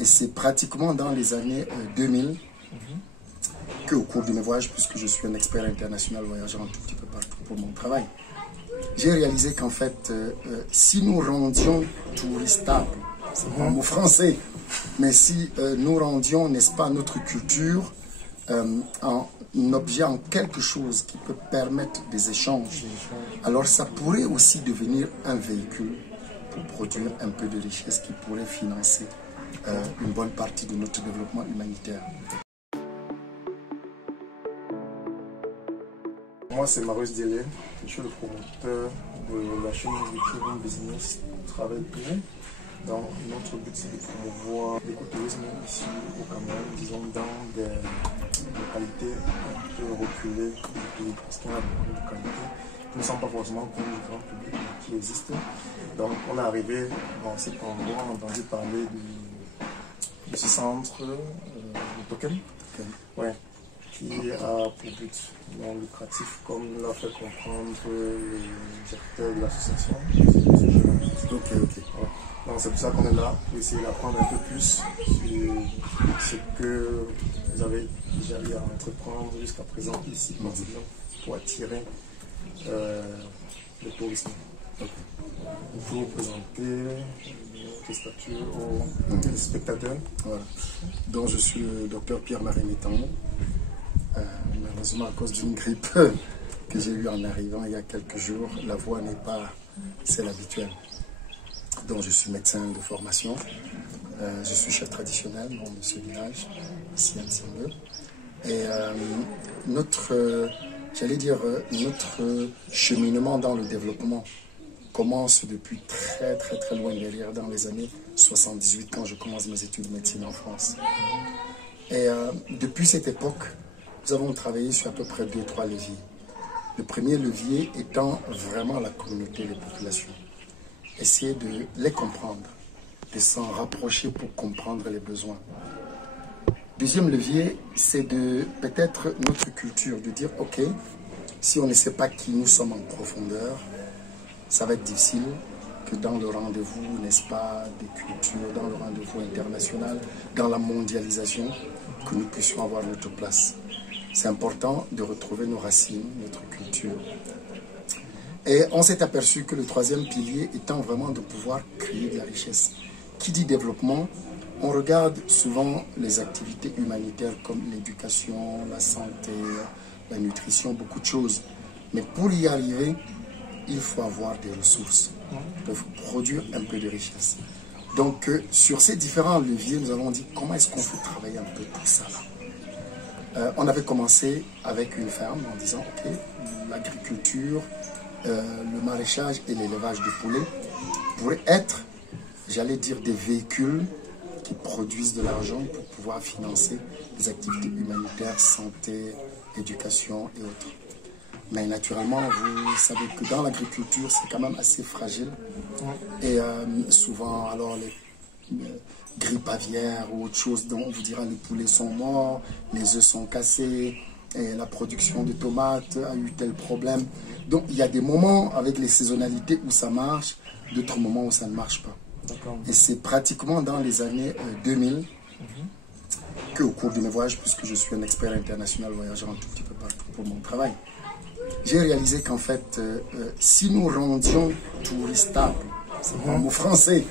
Et c'est pratiquement dans les années 2000 qu'au cours de mes voyages, puisque je suis un expert international voyageant un tout petit peu partout pour mon travail, j'ai réalisé qu'en fait, si nous rendions touristables, c'est pas un mot français, mais si nous rendions, n'est-ce pas, notre culture en objet, en quelque chose qui peut permettre des échanges, alors ça pourrait aussi devenir un véhicule pour produire un peu de richesse qui pourrait financer une bonne partie de notre développement humanitaire. Moi, c'est Marius Délé, je suis le promoteur de la chaîne YouTube Business Travel Tour. Donc, notre but, c'est de promouvoir l'écotourisme ici au Cameroun, disons dans des localités un peu reculées du pays, parce qu'il y a beaucoup de localités qui ne sont pas forcément connues du grand public, mais qui existent. Donc, on est arrivé dans cet endroit, on a entendu parler de ce centre de token. Ouais, qui a pour but non lucratif, comme l'a fait comprendre le directeur de l'association. Ok. Ouais. Donc c'est pour ça qu'on est là, pour essayer d'apprendre un peu plus sur ce que vous avez déjà eu à entreprendre jusqu'à présent ici, pour attirer le tourisme. Il faut vous présenter votre statut aux spectateurs. Voilà. Donc je suis le docteur Pierre-Marie Métan. Malheureusement, à cause d'une grippe que j'ai eue en arrivant il y a quelques jours, la voix n'est pas celle habituelle. Donc je suis médecin de formation, je suis chef traditionnel de ce village, ici à Nsimbe. Et notre cheminement dans le développement commence depuis très loin derrière, dans les années 78, quand je commence mes études de médecine en France. Et depuis cette époque, nous avons travaillé sur à peu près 2-3 leviers. Le premier levier étant vraiment la communauté, les populations. Essayer de les comprendre, de s'en rapprocher pour comprendre les besoins. Deuxième levier, c'est de peut-être notre culture, de dire ok, si on ne sait pas qui nous sommes en profondeur, ça va être difficile que dans le rendez-vous, n'est-ce pas, des cultures, dans le rendez-vous international, dans la mondialisation, que nous puissions avoir notre place. C'est important de retrouver nos racines, notre culture. Et on s'est aperçu que le troisième pilier étant vraiment de pouvoir créer de la richesse. Qui dit développement, on regarde souvent les activités humanitaires comme l'éducation, la santé, la nutrition, beaucoup de choses. Mais pour y arriver, il faut avoir des ressources. Il faut produire un peu de richesse. Donc sur ces différents leviers, nous avons dit comment est-ce qu'on peut travailler un peu tout ça là. On avait commencé avec une ferme en disant ok, l'agriculture, le maraîchage et l'élevage de poulets pourraient être, j'allais dire, des véhicules qui produisent de l'argent pour pouvoir financer des activités humanitaires, santé, éducation et autres. Mais naturellement, vous savez que dans l'agriculture, c'est quand même assez fragile. Et souvent, alors, les grippes aviaires ou autre chose, dont on vous dira les poulets sont morts, les œufs sont cassés, et la production de tomates a eu tel problème. Donc, il y a des moments avec les saisonnalités où ça marche, d'autres moments où ça ne marche pas. Et c'est pratiquement dans les années 2000 qu'au cours de mes voyages, puisque je suis un expert international voyageant un tout petit peu partout pour mon travail, j'ai réalisé qu'en fait, si nous rendions touristables, c'est pas un mot français,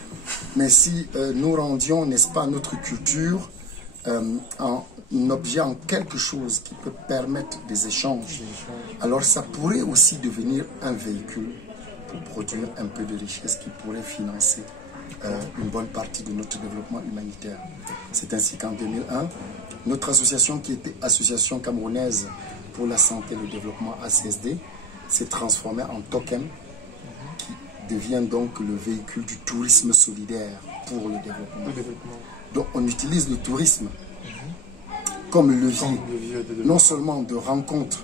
mais si nous rendions, n'est-ce pas, notre culture en objet, en quelque chose qui peut permettre des échanges, alors ça pourrait aussi devenir un véhicule pour produire un peu de richesse qui pourrait financer une bonne partie de notre développement humanitaire. C'est ainsi qu'en 2001, notre association, qui était Association camerounaise pour la santé et le développement ACSD, s'est transformée en token, qui devient donc le véhicule du tourisme solidaire pour le développement. Donc on utilise le tourisme comme levier, non seulement de rencontre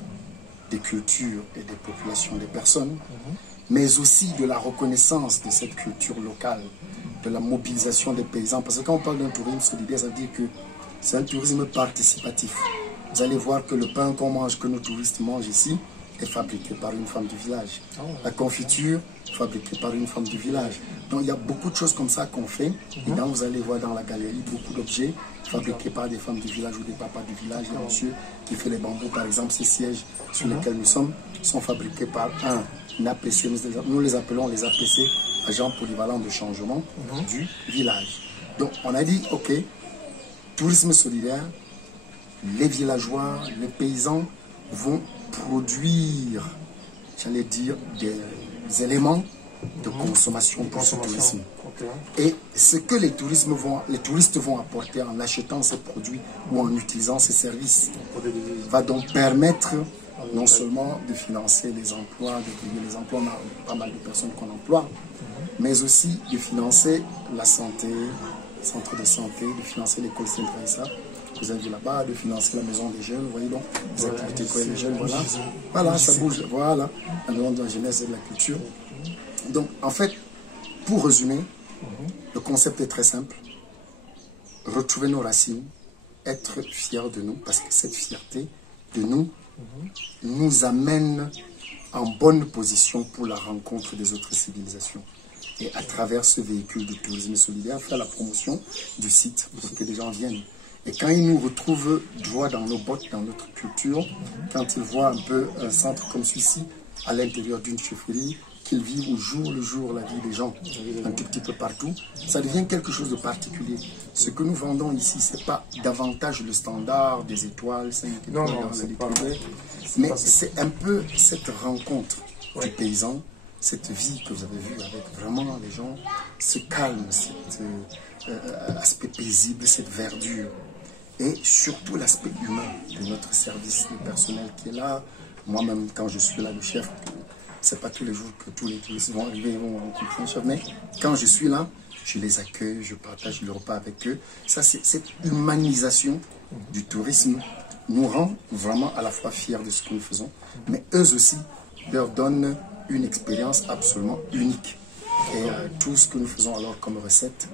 des cultures et des populations, des personnes, mais aussi de la reconnaissance de cette culture locale, de la mobilisation des paysans. Parce que quand on parle d'un tourisme solidaire, ça veut dire que c'est un tourisme participatif. Vous allez voir que le pain qu'on mange, que nos touristes mangent ici, est fabriquée par une femme du village. Ah ouais. La confiture, fabriquée par une femme du village. Donc il y a beaucoup de choses comme ça qu'on fait. Et donc vous allez voir dans la galerie beaucoup d'objets fabriqués par des femmes du village ou des papas du village. Il y a un monsieur qui fait les bambous, par exemple, ces sièges sur lesquels nous sommes sont fabriqués par un APC. Nous les appelons les APC, agents polyvalents de changement du village. Donc on a dit, ok, tourisme solidaire, les villageois, les paysans vont produire, j'allais dire, des éléments de consommation pour ce tourisme. Okay. Et ce que les touristes vont apporter en achetant ces produits ou en utilisant ces services va donc permettre non seulement de financer les emplois, de payer les emplois, on a pas mal de personnes qu'on emploie, mais aussi de financer la santé, le centre de santé, de financer l'école Saint-Teresa, que vous avez vu là-bas, de financer la maison des jeunes, vous voyez donc, les activités que les jeunes, voilà. Voilà, ça bouge, voilà, la maison de la jeunesse et de la culture. Donc, en fait, pour résumer, le concept est très simple. Retrouver nos racines, être fiers de nous, parce que cette fierté de nous nous amène en bonne position pour la rencontre des autres civilisations. Et à travers ce véhicule de tourisme solidaire, faire la promotion du site pour que les gens viennent. Et quand ils nous retrouvent droit dans nos bottes, dans notre culture, quand ils voient un peu un centre comme celui-ci, à l'intérieur d'une chefferie, qu'ils vivent au jour le jour la vie des gens, un tout petit peu partout, ça devient quelque chose de particulier. Ce que nous vendons ici, ce n'est pas davantage le standard des étoiles, 5 étoiles dans la librairie, mais c'est un peu cette rencontre du paysan, cette vie que vous avez vue avec vraiment les gens, ce calme, cet aspect paisible, cette verdure, et surtout l'aspect humain de notre service, le personnel qui est là. Moi-même, quand je suis là, le chef, c'est pas tous les jours que tous les touristes vont arriver et vont rencontrer un chef, mais quand je suis là, je les accueille, je partage le repas avec eux. Ça, c'est cette humanisation du tourisme nous rend vraiment à la fois fiers de ce que nous faisons, mais eux aussi leur donnent une expérience absolument unique. Et tout ce que nous faisons alors comme recette,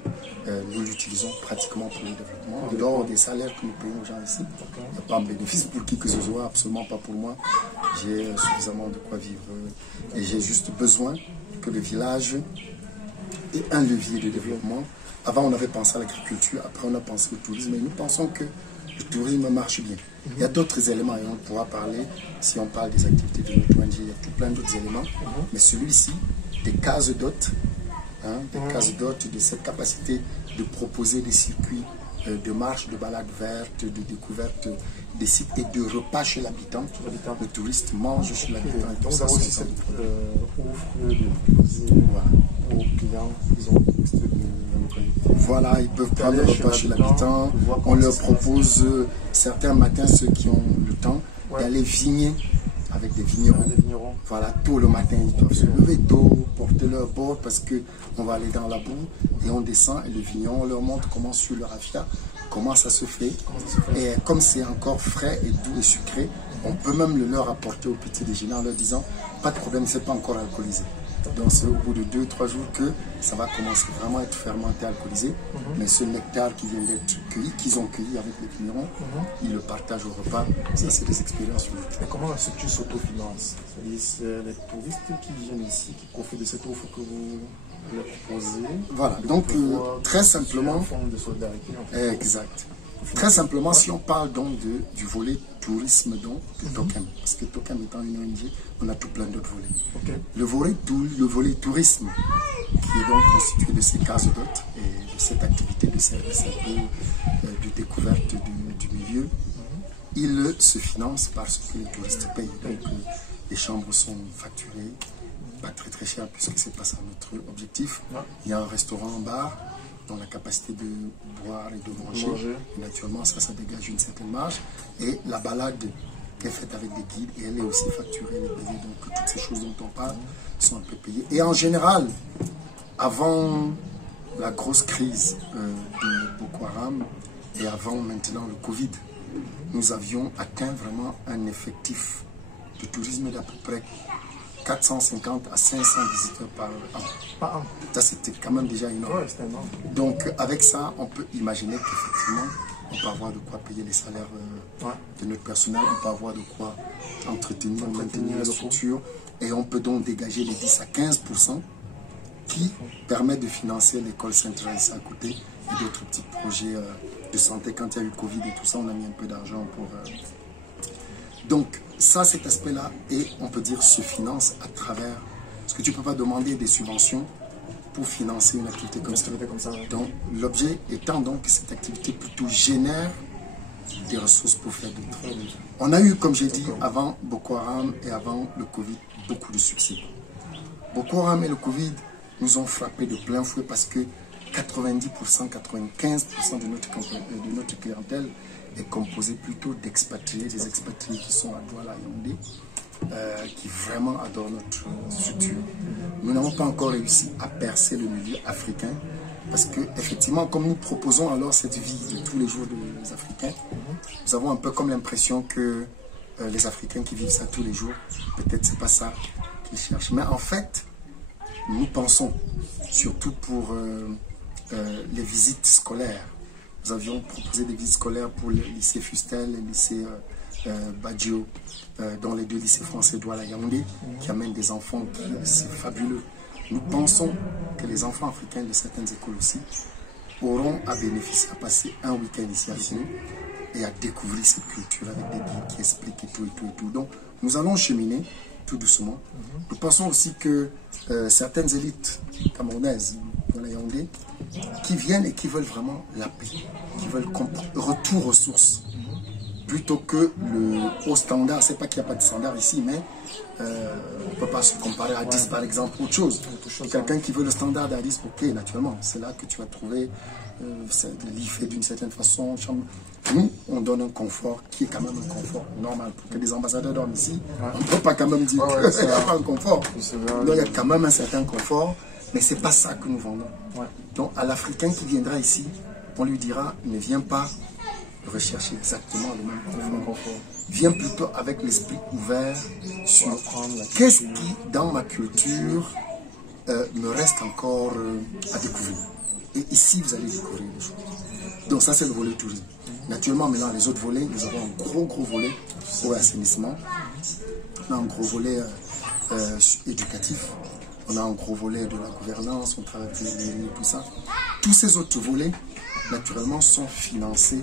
nous l'utilisons pratiquement pour le développement. En dehors des salaires que nous payons aux gens ici, il n'y a pas un bénéfice pour qui que ce soit, absolument pas pour moi. J'ai suffisamment de quoi vivre et j'ai juste besoin que le village ait un levier de développement. Avant, on avait pensé à l'agriculture, après on a pensé au tourisme, et nous pensons que le tourisme marche bien. Il y a d'autres éléments, et on pourra parler, si on parle des activités de notre ONG, il y a plein d'autres éléments, mais celui-ci, des cases d'hôtes, des cases d'hôtes, de cette capacité de proposer des circuits de marche, de balade verte, de découverte des sites et de repas chez l'habitant. Le touriste mange chez l'habitant. Donc vous avez aussi cette offre de proposer aux clients, disons, touristes de la localité. Voilà, ils peuvent prendre le repas chez l'habitant. On leur propose certains matins, ceux qui ont le temps, d'aller vigner avec des vignerons. Voilà, tôt le matin, ils doivent se lever tôt, porter leur bord parce qu'on va aller dans la boue et on descend et le vigneron leur montre comment sur le raffia, comment ça se fait. Et comme c'est encore frais et doux et sucré, on peut même le leur apporter au petit déjeuner en leur disant pas de problème, c'est pas encore alcoolisé. Donc c'est au bout de 2-3 jours que ça va commencer vraiment à être fermenté, alcoolisé. Mais ce nectar qui vient d'être cueilli, qu'ils ont cueilli avec les vignerons, ils le partagent au repas. Ça, c'est des expériences uniques. Et comment la structure s'autofinance? C'est les touristes qui viennent ici, qui profitent de cette offre que vous leur proposez. Voilà, donc très simplement. Une forme de solidarité. En fait. Exact. Très simplement, si on parle donc du volet tourisme donc, de Tokem, parce que Tokem étant une ONG, on a tout plein d'autres volets. Le volet tourisme, qui est donc constitué de ces cases d'hôtes et de cette activité de service un peu de découverte du milieu, il se finance parce que les touristes payent. Donc les chambres sont facturées, pas très très cher puisque c'est pas ça notre objectif. Il y a un restaurant, un bar, dans la capacité de boire et de manger. Et naturellement, ça dégage une certaine marge. Et la balade qui est faite avec des guides, et elle est aussi facturée, elle est payée. Donc toutes ces choses dont on parle sont un peu payées. Et en général, avant la grosse crise de Boko Haram et avant maintenant le Covid, nous avions atteint vraiment un effectif de tourisme d'à peu près 450 à 500 visiteurs par an. Ça, c'était quand même déjà énorme. Donc, avec ça, on peut imaginer qu'effectivement, on peut avoir de quoi payer les salaires de notre personnel, on peut avoir de quoi entretenir, maintenir la structure, et on peut donc dégager les 10 à 15% qui permettent de financer l'école centrale ici à côté et d'autres petits projets de santé. Quand il y a eu Covid et tout ça, on a mis un peu d'argent pour... Donc, ça, cet aspect-là, et on peut dire se finance à travers... Parce que tu ne peux pas demander des subventions pour financer une activité comme ça. Donc, l'objet étant donc que cette activité plutôt génère des ressources pour faire du travail. On a eu, comme j'ai dit, avant Boko Haram et avant le Covid, beaucoup de succès. Boko Haram et le Covid nous ont frappé de plein fouet parce que 90%, 95% de notre clientèle est composée plutôt d'expatriés, des expatriés qui sont à Douala Yaoundé, qui vraiment adorent notre structure. Nous n'avons pas encore réussi à percer le milieu africain parce que effectivement, comme nous proposons alors cette vie de tous les jours des Africains, nous avons un peu comme l'impression que les Africains qui vivent ça tous les jours, peut-être c'est pas ça qu'ils cherchent. Mais en fait, nous pensons, surtout pour les visites scolaires. Nous avions proposé des visites scolaires pour le lycée Fustel et le lycée Badjo, dont les deux lycées français Douala Yaoundé, qui amènent des enfants, c'est fabuleux. Nous pensons que les enfants africains de certaines écoles aussi auront à bénéficier, à passer un week-end ici avec nous et à découvrir cette culture avec des guides qui expliquent et tout. Donc, nous allons cheminer tout doucement. Nous pensons aussi que certaines élites camerounaises, Douala Yaoundé, qui viennent et qui veulent vraiment la paix, qui veulent retour aux sources, plutôt que le haut standard. C'est pas qu'il n'y a pas de standard ici, mais on ne peut pas se comparer à Addis par exemple, autre chose. Quelqu'un qui veut le standard d'Addis, ok, naturellement, c'est là que tu vas trouver le lit fait d'une certaine façon. Nous, on donne un confort qui est quand même un confort normal. Pour que les ambassadeurs dorment ici, on ne peut pas quand même dire qu'il n'y a pas un confort. Donc il y a quand même un certain confort, mais ce n'est pas ça que nous vendons. Donc à l'Africain qui viendra ici, on lui dira, ne viens pas rechercher exactement le même confort. Viens plutôt avec l'esprit ouvert sur qu'est-ce qui, dans ma culture, me reste encore à découvrir. Et ici, vous allez découvrir des choses. Donc ça, c'est le volet tourisme. Naturellement, maintenant, les autres volets, nous avons un gros volet au assainissement. On a un gros volet éducatif. On a un gros volet de la gouvernance, on travaille avec les mairies et tout ça. Tous ces autres volets, naturellement, sont financés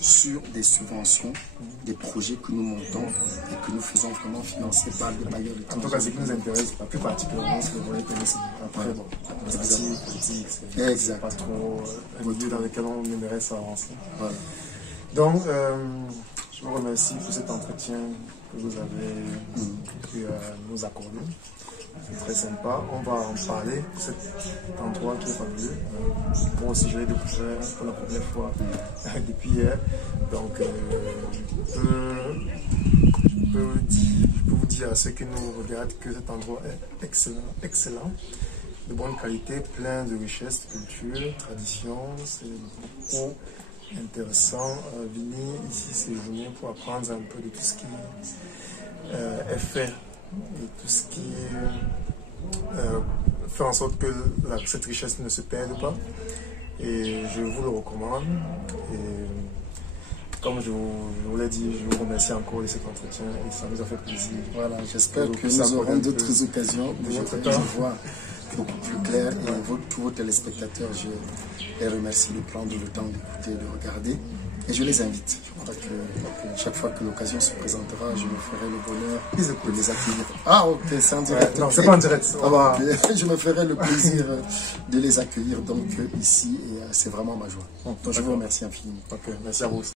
sur des subventions, des projets que nous montons et que nous faisons vraiment financer par des bailleurs de temps. En tout cas, ce qui nous intéresse plus particulièrement, c'est le volet politique. Après, bon, la politique, c'est pas trop un milieu dans lequel on aimerait s'avancer. Voilà. Donc, je vous remercie pour cet entretien que vous avez pu nous accorder. C'est très sympa. On va en parler de cet endroit qui est fabuleux. Moi aussi, je l'ai découvert pour la première fois depuis hier. Donc, je peux vous dire à ceux qui nous regardent que cet endroit est excellent, de bonne qualité, plein de richesses, de culture, tradition. C'est beaucoup intéressant. Venir ici séjourner pour apprendre un peu de tout ce qui est fait. Et tout ce qui fait en sorte que cette richesse ne se perde pas. Et je vous le recommande. Et comme je vous l'ai dit, je vous remercie encore de cet entretien et ça nous a fait plaisir. Voilà, j'espère que nous aurons d'autres occasions de je vois beaucoup plus clair et tous vos téléspectateurs, je les remercie de prendre le temps d'écouter, de regarder. Et je les invite. Je crois que chaque fois que l'occasion se présentera, je me ferai le bonheur de les accueillir. Ah, ok, c'est en direct. Non, c'est pas en direct. Je me ferai le plaisir de les accueillir donc ici et c'est vraiment ma joie. Donc je vous remercie infiniment. Ok, merci à vous.